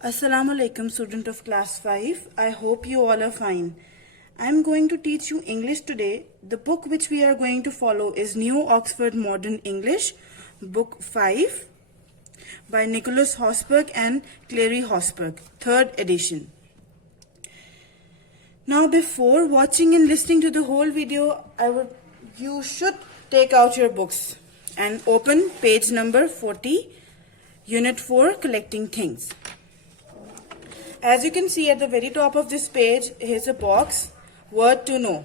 Assalamu alaikum, student of class 5. I hope you all are fine. I am going to teach you English today. The book which we are going to follow is New Oxford Modern English, Book 5 by Nicholas Hosberg and Clary Hosberg, 3rd edition. Now, before watching and listening to the whole video, you should take out your books and open page number 40, Unit 4, Collecting Things. As you can see at the very top of this page, here's a box, word to know.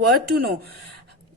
word to know.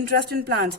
interest in plants.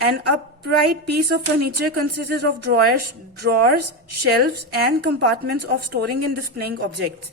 An upright piece of furniture consists of drawers, shelves and compartments of storing and displaying objects.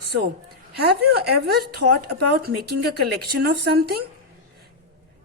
So, have you ever thought about making a collection of something?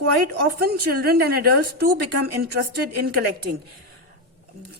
quite often children and adults too become interested in collecting.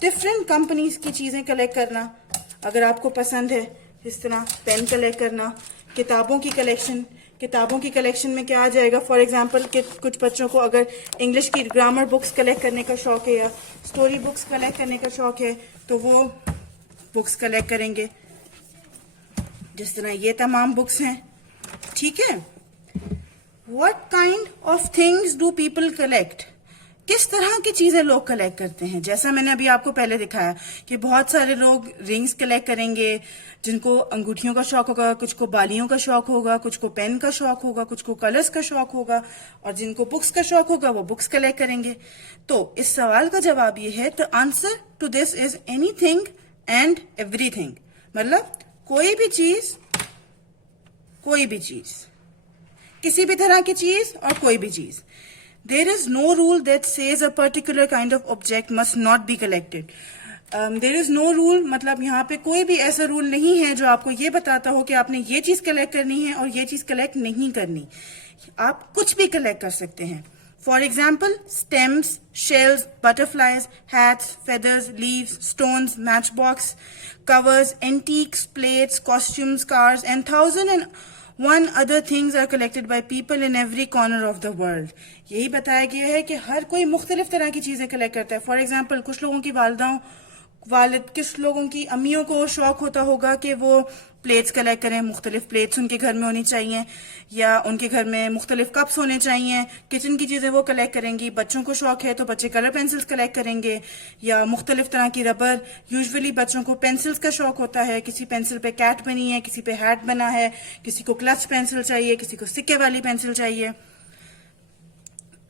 Different companies کی چیزیں collect کرنا اگر آپ کو پسند ہے. اس طرح pain collect کرنا, کتابوں کی کلیکشن میں کیا آ جائے گا, فار ایگزامپل کہ کچھ بچوں کو اگر انگلش کی گرامر بکس کلیکٹ کرنے کا شوق ہے یا اسٹوری بکس کلیکٹ کرنے کا شوق ہے تو وہ بکس کلیکٹ کریں گے. جس طرح یہ تمام بکس ہیں. ٹھیک ہے. What kind of things do people collect, کس طرح کی چیزیں لوگ کلیکٹ کرتے ہیں. جیسا میں نے ابھی آپ کو پہلے دکھایا کہ بہت سارے لوگ رنگز کلیکٹ کریں گے, جن کو انگوٹھیوں کا شوق ہوگا, کچھ کو بالیوں کا شوق ہوگا, کچھ کو پین کا شوق ہوگا, کچھ کو کلرز کا شوق ہوگا, اور جن کو بکس کا شوق ہوگا وہ بکس کلیکٹ کریں گے. تو اس سوال کا جواب یہ ہے, the answer to this is anything and everything. مطلب کوئی بھی چیز, کسی بھی طرح کی چیز اور کوئی بھی چیز. There is no rule that says a particular kind of object must not be collected. There is no rule, مطلب یہاں پہ کوئی بھی ایسا رول نہیں ہے جو آپ کو یہ بتاتا ہو کہ آپ نے یہ چیز کلیکٹ کرنی ہے اور یہ چیز کلیکٹ نہیں کرنی. آپ کچھ بھی کلیکٹ کر سکتے ہیں. For example stems, shells, butterflies, hats, feathers, leaves, stones, matchbox, covers, antiques, plates, costumes, cars, and 1,001 other things are collected by people in every corner of the world. یہی بتایا گیا ہے کہ ہر کوئی مختلف طرح کی چیزیں کلیکٹ کرتا ہے. فار ایگزامپل کچھ لوگوں کی کچھ لوگوں کی امیوں کو شوق ہوتا ہوگا کہ وہ پلیٹس کلیکٹ کریں, مختلف پلیٹس ان کے گھر میں ہونی چاہیے, یا ان کے گھر میں مختلف کپس ہونے چاہیے. کچن کی چیزیں وہ کلیکٹ کریں گی. بچوں کو شوق ہے تو بچے کلر پینسلز کلیکٹ کریں گے, یا مختلف طرح کی ربر. یوزولی بچوں کو پینسلز کا شوق ہوتا ہے, کسی پینسل پہ کیٹ بنی ہے, کسی پہ ہیٹ بنا ہے, کسی کو کلچ پینسل چاہیے, کسی کو سکے والی پینسل چاہیے.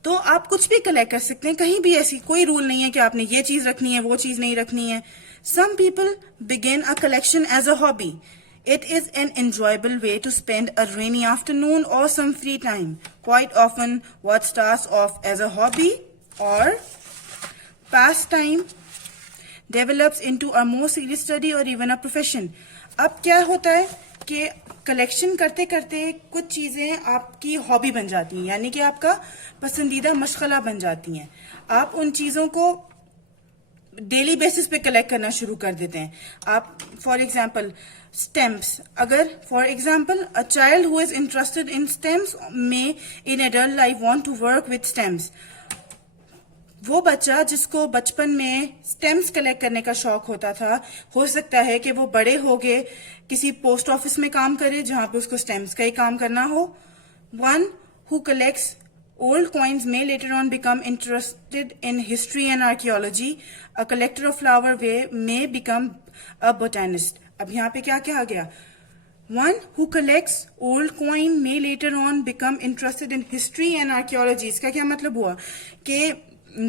تو آپ کچھ بھی کلیکٹ کر سکتے ہیں. کہیں بھی ایسی کوئی رول نہیں ہے کہ آپ نے یہ چیز رکھنی ہے, وہ چیز نہیں رکھنی ہے. Some people begin a collection as a hobby. It is an enjoyable way to spend a rainy afternoon or some free time. Quite often, what starts off as a hobby or pastime develops into a more serious study or even a profession. اب کیا ہوتا ہے کہ collection کرتے کرتے کچھ چیزیں آپ کی ہابی بن جاتی ہیں, یعنی کہ آپ کا پسندیدہ مشغلہ بن جاتی ہیں. آپ ان چیزوں کو ڈیلی بیسس پہ کلیکٹ کرنا شروع کر دیتے ہیں. آپ فار ایگزامپل اسٹیمپس, اگر for example a child who is interested in stamps may in adult life want to work with stamps. وہ بچہ جس کو بچپن میں اسٹیمپس کلیکٹ کرنے کا شوق ہوتا تھا, ہو سکتا ہے کہ وہ بڑے ہو گئے کسی پوسٹ آفس میں کام کرے جہاں پہ اس کو اسٹیمپس کا ہی کام کرنا ہو. One who collects old coins may later on become interested in history and archaeology. A collector of flower may become a botanist. اب یہاں پہ کیا کہا گیا؟ One who collects old coin may later on become interested in history and archaeology. اس کا کیا مطلب ہوا کہ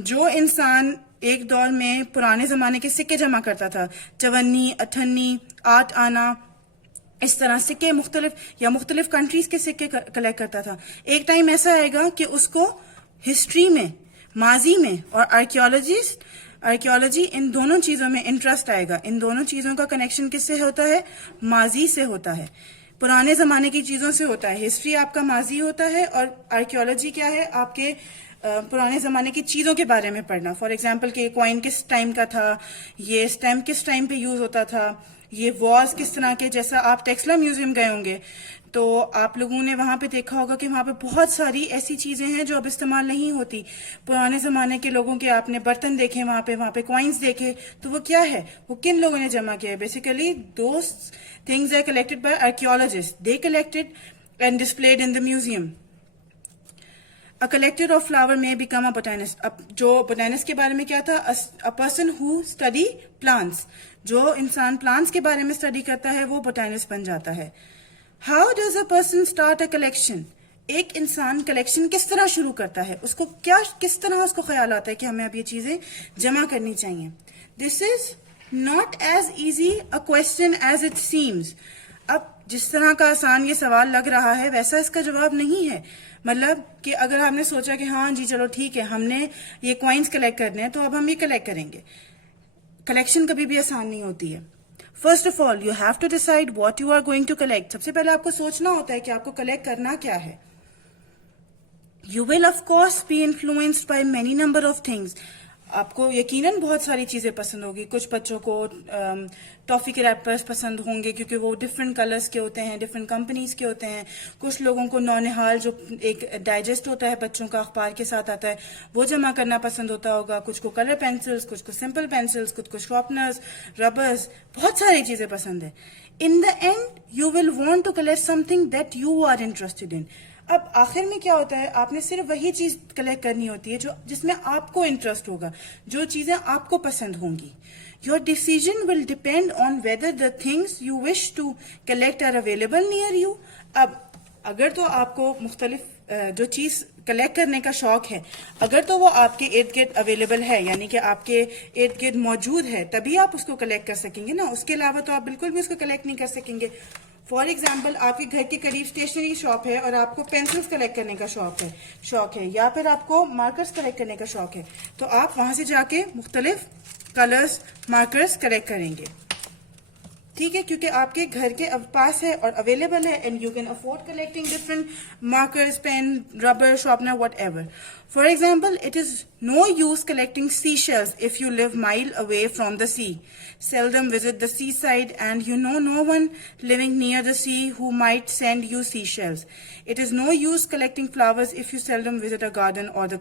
جو انسان ایک دور میں پرانے زمانے کے سکے جمع کرتا تھا, 54, 58, 8 آنا, اس طرح سکے مختلف کنٹریز کے سکے کلیکٹ کرتا تھا, ایک ٹائم ایسا آئے گا کہ اس کو ہسٹری میں, ماضی میں اور آرکیولوجی ان دونوں چیزوں میں انٹرسٹ آئے گا. ان دونوں چیزوں کا کنیکشن کس سے ہوتا ہے؟ ماضی سے ہوتا ہے, پرانے زمانے کی چیزوں سے ہوتا ہے. ہسٹری آپ کا ماضی ہوتا ہے اور آرکیولوجی کیا ہے؟ آپ کے پرانے زمانے کی چیزوں کے بارے میں پڑھنا. فار ایگزامپل کہ کوائن کس ٹائم کا تھا, یہ اسٹیمپ کس ٹائم پہ یوز ہوتا تھا, یہ واز کس طرح کے. جیسا آپ ٹیکسلا میوزیم گئے ہوں گے تو آپ لوگوں نے وہاں پہ دیکھا ہوگا کہ وہاں پہ بہت ساری ایسی چیزیں ہیں جو اب استعمال نہیں ہوتی. پرانے زمانے کے لوگوں کے آپ نے برتن دیکھے وہاں پہ کوائنس دیکھے, تو وہ کیا ہے, وہ کن لوگوں نے جمع کیا ہے؟ Basically those things are collected by archaeologist. They collected and displayed in the museum. A collector of flower may become a botanist. اب جو botanist کے بارے میں کیا تھا؟ A person who study plants. جو انسان plants کے بارے میں اسٹڈی کرتا ہے وہ botanist بن جاتا ہے. How does a person start a collection? ایک انسان کلیکشن کس طرح شروع کرتا ہے؟ اس کو کس طرح اس کو خیال آتا ہے کہ ہمیں اب یہ چیزیں جمع کرنی چاہیے؟ This is not as easy a question as it seems. اب جس طرح کا آسان یہ سوال لگ رہا ہے ویسا اس کا جواب نہیں ہے. مطلب کہ اگر آپ نے سوچا کہ ہاں جی چلو ٹھیک ہے ہم نے یہ کوائنس کلیکٹ کرنے ہیں تو اب ہم یہ کلیکٹ کریں گے, کلیکشن کبھی بھی آسان نہیں ہوتی ہے. First of all you have to decide what you are going to collect. سب سے پہلے آپ کو سوچنا ہوتا ہے کہ آپ کو کلیکٹ کرنا کیا ہے. You will of course be influenced by many number of things. آپ کو یقیناً بہت ساری چیزیں پسند ہوگی. کچھ بچوں کو ٹافی کے ریپرز پسند ہوں گے کیونکہ وہ ڈفرینٹ کلرز کے ہوتے ہیں, ڈفرینٹ کمپنیز کے ہوتے ہیں. کچھ لوگوں کو نونہال جو ایک ڈائجسٹ ہوتا ہے بچوں کا اخبار کے ساتھ آتا ہے وہ جمع کرنا پسند ہوتا ہوگا. کچھ کو کلر پینسلز, کچھ کو سمپل پینسلز, کچھ کو شارپنرز, ربرز, بہت ساری چیزیں پسند ہیں. In the end you will want to collect something that you are interested in. اب آخر میں کیا ہوتا ہے, آپ نے صرف وہی چیز کلیکٹ کرنی ہوتی ہے جس میں آپ کو انٹرسٹ ہوگا, جو چیزیں آپ کو پسند ہوں گی. Your decision will depend on whether the things you wish to collect are available near you. اب اگر تو آپ کو مختلف جو چیز کلیکٹ کرنے کا شوق ہے اگر تو وہ آپ کے ارد گرد اویلیبل ہے, یعنی کہ آپ کے ارد گرد موجود ہے, تبھی آپ اس کو کلیکٹ کر سکیں گے نا. اس کے علاوہ تو آپ بالکل بھی اس کو کلیکٹ نہیں کر سکیں گے. فار ایگزامپل, آپ کے گھر کے قریب اسٹیشنری شاپ ہے اور آپ کو پینسلز کلیکٹ کرنے کا شوق ہے یا پھر آپ کو مارکرز کلیکٹ کرنے کا شوق ہے, تو آپ وہاں سے جا کے مختلف کلرز مارکرز کلیکٹ کریں گے. ٹھیک ہے, کیونکہ آپ کے گھر کے پاس ہے اور اویلیبل ہے, and you can afford collecting different markers, pen, rubber, sharpener, whatever. For example, it is no use collecting sea shells if you live mile away from the sea. Seldom visit the seaside and you know no one living near the sea who might send you seashells. It is no use collecting flowers if you seldom visit a garden or the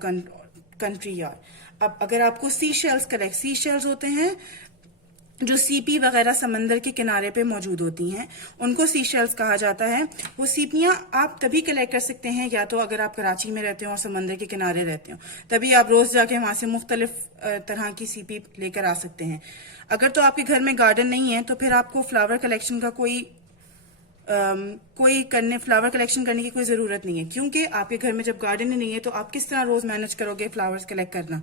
country yard. اب اگر آپ کو سی shells ہوتے ہیں جو سی پی وغیرہ سمندر کے کنارے پہ موجود ہوتی ہیں, ان کو سی شیلز کہا جاتا ہے. وہ سیپیاں آپ تبھی کلیکٹ کر سکتے ہیں یا تو اگر آپ کراچی میں رہتے ہو اور سمندر کے کنارے رہتے ہو, تبھی آپ روز جا کے وہاں سے مختلف طرح کی سی پی لے کر آ سکتے ہیں. اگر تو آپ کے گھر میں گارڈن نہیں ہے تو پھر آپ کو فلاور کلیکشن کرنے کی کوئی ضرورت نہیں ہے, کیونکہ آپ کے گھر میں جب گارڈن ہی نہیں ہے تو آپ کس طرح روز مینج کرو گے فلاورز کلیکٹ کرنا.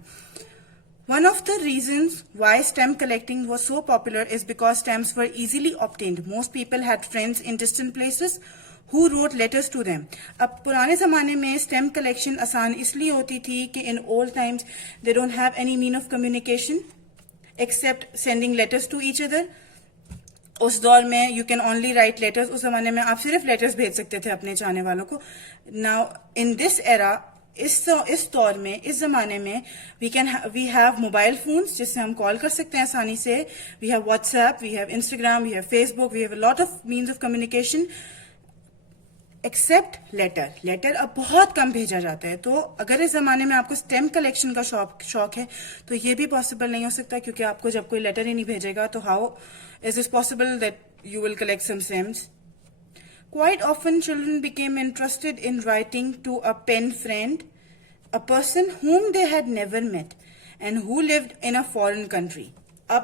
One of the reasons why stamp collecting was so popular is because stamps were easily obtained. Most people had friends in distant places who wrote letters to them. اب پرانے زمانے میں stamp collection آسان اس لیے ہوتی تھی کہ in old times they don't have any mean of communication except sending letters to each other. اس دور میں you can only write letters. اس زمانے میں آپ صرف letters بھیج سکتے تھے اپنے چاہنے والوں کو. Now in this era, اس دور میں, اس زمانے میں we have موبائل فونس جس سے ہم کال کر سکتے ہیں آسانی سے. we have WhatsApp, we have Instagram, we have Facebook, we have a lot of means of communication except letter اب بہت کم بھیجا جاتا ہے. تو اگر اس زمانے میں آپ کو اسٹیمپ کلیکشن کا شوق ہے تو یہ بھی پاسبل نہیں ہو سکتا, کیونکہ آپ کو جب کوئی لیٹر ہی نہیں بھیجے گا تو how is it possible that you will collect some stamps. Quite often children became interested in writing to a pen friend, a person whom they had never met and who lived in a foreign country. اب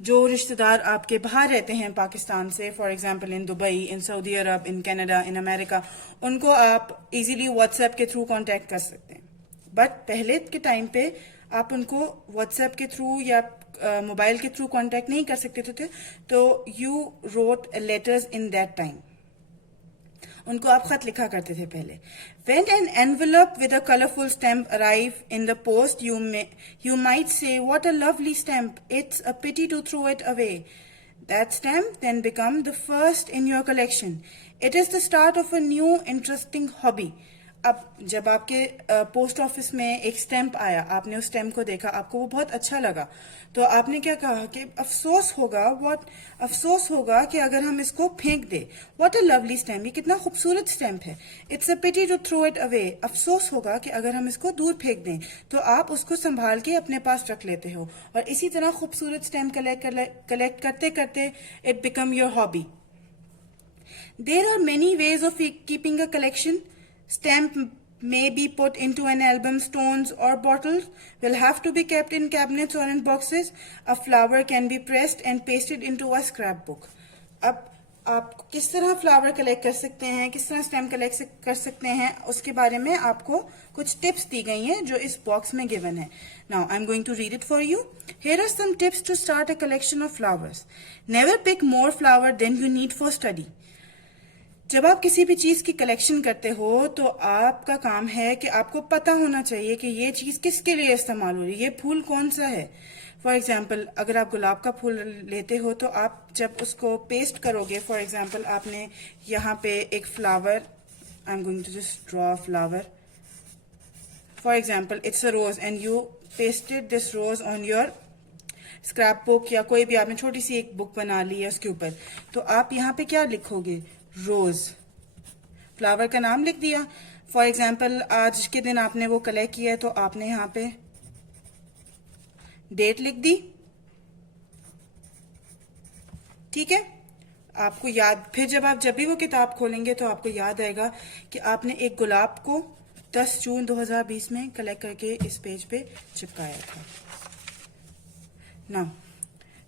جو رشتہ دار آپ کے باہر رہتے ہیں پاکستان سے, for example in Dubai, in Saudi Arab, in Canada, in امریکہ, ان کو آپ ایزیلی واٹس ایپ کے تھرو کانٹیکٹ کر سکتے ہیں. بٹ پہلے کے ٹائم پہ آپ ان کو واٹس ایپ کے تھرو یا موبائل کے تھرو کانٹیکٹ نہیں کر سکتے تھے, تو you wrote letters in that time. ان کو آپ خط لکھا کرتے تھے پہلے. When an envelope with a colorful stamp arrive in the post, you might say, what a lovely stamp. It's a pity to throw it away. That stamp then become the first in your collection. It is the start of a new interesting hobby. اب جب آپ کے post office میں ایک stamp آیا, آپ نے اس stamp کو دیکھا, آپ کو وہ بہت اچھا لگا, تو آپ نے کیا کہا کہ افسوس ہوگا کہ اگر ہم اس کو پھینک دیں. واٹ اے لولی اسٹیمپ, یہ کتنا خوبصورت اسٹیمپ ہے. اٹس اے پٹی ٹو تھرو اٹ اوے. افسوس ہوگا کہ اگر ہم اس کو دور پھینک دیں, تو آپ اس کو سنبھال کے اپنے پاس رکھ لیتے ہو, اور اسی طرح خوبصورت اسٹیمپ کلیکٹ کرتے کرتے it become your hobby. There are many ways of keeping a collection. Stamp may be put into an album. Stones or bottles will have to be kept in cabinets or in boxes. A flower can be pressed and pasted into a scrapbook. اب آپ کس طرح flower collect کر سکتے ہیں, کس طرح stamp collect کر سکتے ہیں, اس کے بارے میں آپ کو کچھ ٹپس دی گئی ہیں جو اس باکس میں گیون ہے. Now I'm going to read it for you. Here are some tips to start a collection of flowers. Never pick more flower than you need for study. جب آپ کسی بھی چیز کی کلیکشن کرتے ہو تو آپ کا کام ہے کہ آپ کو پتا ہونا چاہیے کہ یہ چیز کس کے لیے استعمال ہو رہی ہے, یہ پھول کون سا ہے. فار ایگزامپل اگر آپ گلاب کا پھول لیتے ہو تو آپ جب اس کو پیسٹ کرو گے, فار ایگزامپل آپ نے یہاں پہ ایک flower, I am going to just draw flower, for example it's a rose, and you pasted this rose on your scrap book یا کوئی بھی آپ نے چھوٹی سی ایک بک بنا لی ہے اس کے اوپر, تو آپ یہاں پہ کیا لکھو گے؟ روز, فلاور کا نام لکھ دیا. فار ایگزامپل آج کے دن آپ نے وہ کلیکٹ کیا ہے تو آپ نے یہاں پہ ڈیٹ لکھ دی. ٹھیک ہے, آپ کو یاد, پھر جب بھی وہ کتاب کھولیں گے تو آپ کو یاد آئے گا کہ آپ نے ایک گلاب کو 10 جون 2020 میں کلیکٹ کر کے اس پیج پہ چپکایا تھا. Now,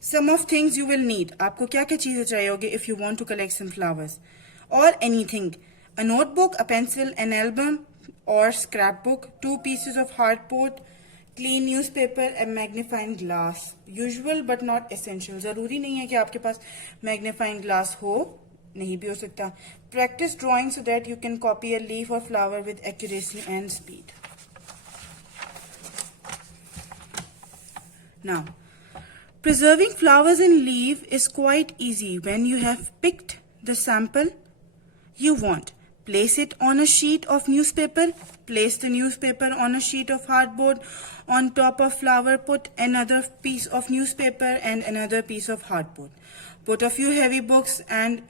some of things you will need. آپ کو کیا کیا چیزیں چاہیے ہوگی if you want to collect some flowers or anything. A notebook, a pencil, an album or scrapbook, 2 pieces of hardboard, clean newspaper, a magnifying glass. Usual but not essential. ضروری نہیں ہے کہ آپ کے پاس magnifying glass ہو, نہیں بھی ہو سکتا. Practice drawing so that you can copy a leaf or flower with accuracy and speed. Now, preserving flowers and leaves is quite easy when you have picked the sample you want. Place it on a sheet of newspaper. Place the newspaper on a sheet of hardboard. On top of flower, put another piece of newspaper and another piece of hardboard. Put a few heavy books and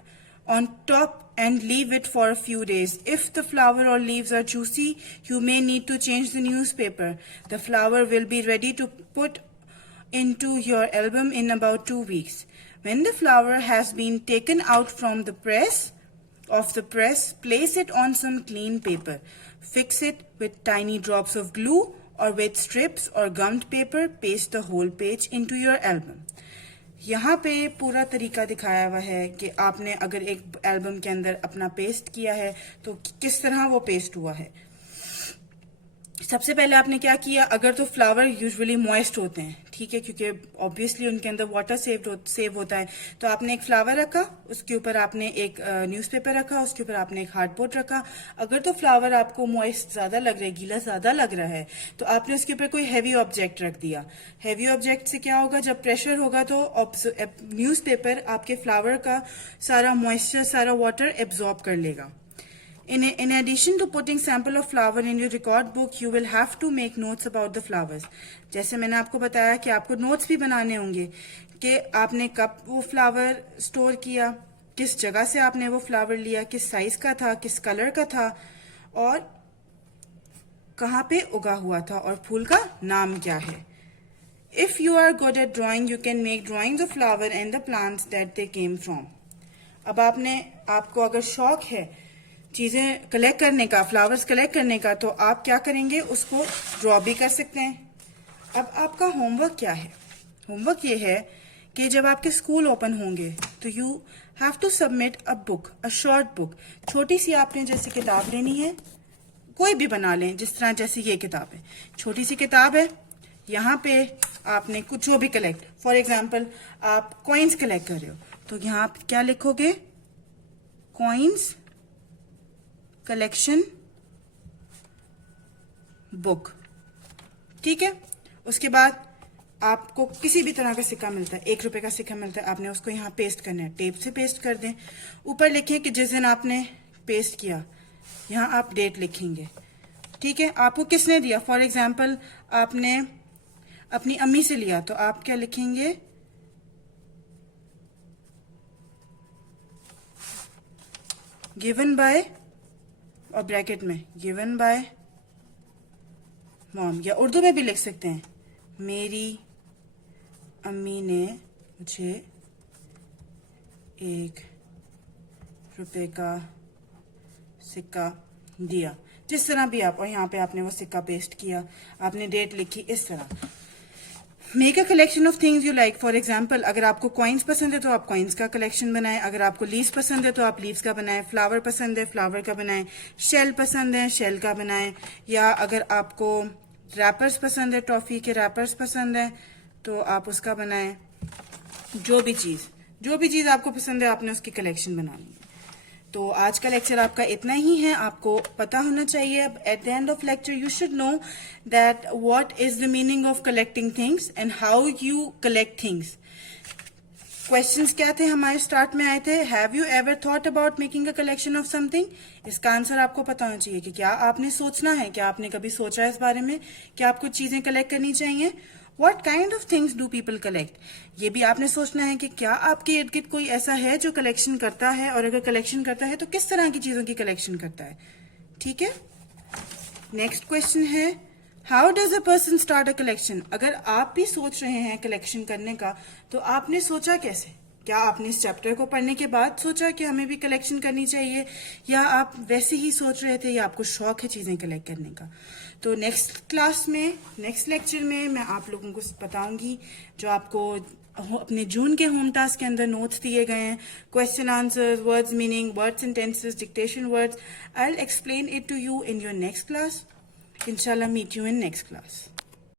on top and leave it for a few days. If the flower or leaves are juicy, you may need to change the newspaper. The flower will be ready to put into your album in about 2 weeks. When the flower has been taken out from the press, place it on some clean paper. Fix it with tiny drops of glue or with strips or gummed paper. Paste the whole page into your album. یہاں پہ پورا طریقہ دکھایا ہوا ہے کہ آپ نے اگر ایک البم کے اندر اپنا پیسٹ کیا ہے تو کس طرح وہ پیسٹ ہوا ہے. سب سے پہلے آپ نے کیا کیا, اگر تو فلاور یوزولی موئسٹ ہوتے ہیں, ٹھیک ہے, کیونکہ آبویسلی ان کے اندر واٹر سیو ہوتا ہے, تو آپ نے ایک فلاور رکھا, اس کے اوپر آپ نے ایک نیوز پیپر رکھا, اس کے اوپر آپ نے ایک ہارڈ بورڈ رکھا. اگر تو فلاور آپ کو موئسٹ زیادہ لگ رہا ہے, گیلا زیادہ لگ رہا ہے, تو آپ نے اس کے اوپر کوئی ہیوی آبجیکٹ رکھ دیا. ہیوی آبجیکٹ سے کیا ہوگا, جب پریشر ہوگا تو نیوز پیپر آپ کے فلاور کا سارا موئسچر, سارا واٹر ایبزارب کر لے گا. In addition to putting sample of flower in your record book, you will have to make notes about the flowers. جیسے میں نے آپ کو بتایا کہ آپ کو نوٹس بھی بنانے ہوں گے کہ آپ نے کب وہ فلاور اسٹور کیا, کس جگہ سے آپ نے وہ فلاور لیا, کس سائز کا تھا, کس کلر کا تھا, اور کہاں پہ اگا ہوا تھا, اور پھول کا نام کیا ہے. If you are good at drawing, you can make drawings of flower and the plants that they came from. اب آپ کو اگر شوق ہے چیزیں کلیکٹ کرنے کا, فلاورز کلیکٹ کرنے کا, تو آپ کیا کریں گے, اس کو ڈرا بھی کر سکتے ہیں. اب آپ کا ہوم ورک کیا ہے؟ ہوم ورک یہ ہے کہ جب آپ کے اسکول اوپن ہوں گے تو you have to submit a book, a short book. چھوٹی سی آپ نے جیسے کتاب لینی ہے, کوئی بھی بنا لیں, جس طرح جیسے یہ کتاب ہے, چھوٹی سی کتاب ہے, یہاں پہ آپ نے کچھ جو بھی کلیکٹ, فار ایگزامپل آپ کوئنس کلیکٹ کر رہے ہو, تو یہاں آپ کیا لکھو گے, کوئنس کلیکشن بک. ٹھیک ہے, اس کے بعد آپ کو کسی بھی طرح کا سکہ ملتا ہے, 1 روپے کا سکہ ملتا ہے, آپ نے اس کو یہاں پیسٹ کرنا ہے, ٹیپ سے پیسٹ کر دیں. اوپر لکھیں کہ جس دن آپ نے پیسٹ کیا, یہاں آپ ڈیٹ لکھیں گے. ٹھیک ہے, آپ کو کس نے دیا, فار ایگزامپل آپ نے اپنی امی سے لیا, تو آپ کیا لکھیں گے, گیون بائی, اور بریکٹ میں گیون بائی مام, یا اردو میں بھی لکھ سکتے ہیں, میری امی نے مجھے 1 روپے کا سکہ دیا, جس طرح بھی آپ, اور یہاں پہ آپ نے وہ سکہ پیسٹ کیا, آپ نے ڈیٹ لکھی, اس طرح. Make a collection of things you like. For example اگر آپ کو کوئنس پسند ہے تو آپ کوئنس کا کلیکشن بنائیں, اگر آپ کو لیوز پسند ہے تو آپ لیوز کا بنائیں, فلاور پسند ہے فلاور کا بنائیں, شیل پسند ہے شیل کا بنائیں, یا اگر آپ کو ریپرز پسند ہے, ٹافی کے ریپرز پسند ہیں, تو آپ اس کا بنائیں. جو بھی چیز آپ کو پسند ہے آپ نے اس کی کلیکشن بنانی ہے. تو آج کا لیکچر آپ کا اتنا ہی ہے, آپ کو پتا ہونا چاہیے. اب at the end of lecture you should know that what is the meaning of collecting things and how you collect things. Questions کیا تھے ہمارے اسٹارٹ میں آئے تھے؟ Have you ever thought about making a collection of something? اس کا answer آپ کو پتا ہونا چاہیے کہ کیا آپ نے سوچنا ہے، کیا آپ نے کبھی سوچا ہے اس بارے میں کہ آپ کو چیزیں کلیکٹ کرنی چاہیے. What kind of things do people collect? یہ بھی آپ نے سوچنا ہے کہ کیا آپ کے ارد گرد کوئی ایسا ہے جو کلیکشن کرتا ہے، اور اگر کلیکشن کرتا ہے تو کس طرح کی چیزوں کی کلیکشن کرتا ہے. ٹھیک ہے. نیکسٹ کوشچن ہے how does a person start a collection? اگر آپ بھی سوچ رہے ہیں کلیکشن کرنے کا تو آپ نے سوچا کیسے؟ کیا آپ نے اس چیپٹر کو پڑھنے کے بعد سوچا کہ ہمیں بھی کلیکشن کرنی چاہیے، یا آپ ویسے ہی سوچ رہے تھے، یا آپ کو شوق ہے چیزیں کلیکٹ کرنے کا؟ تو نیکسٹ کلاس میں، نیکسٹ لیکچر میں آپ لوگوں کو بتاؤں گی جو آپ کو اپنے جون کے ہوم ٹاسک کے اندر نوٹس دیے گئے ہیں، question answer, words meaning, words sentences, dictation words. I'll explain it to you in your next class. Inshallah, meet you in next class.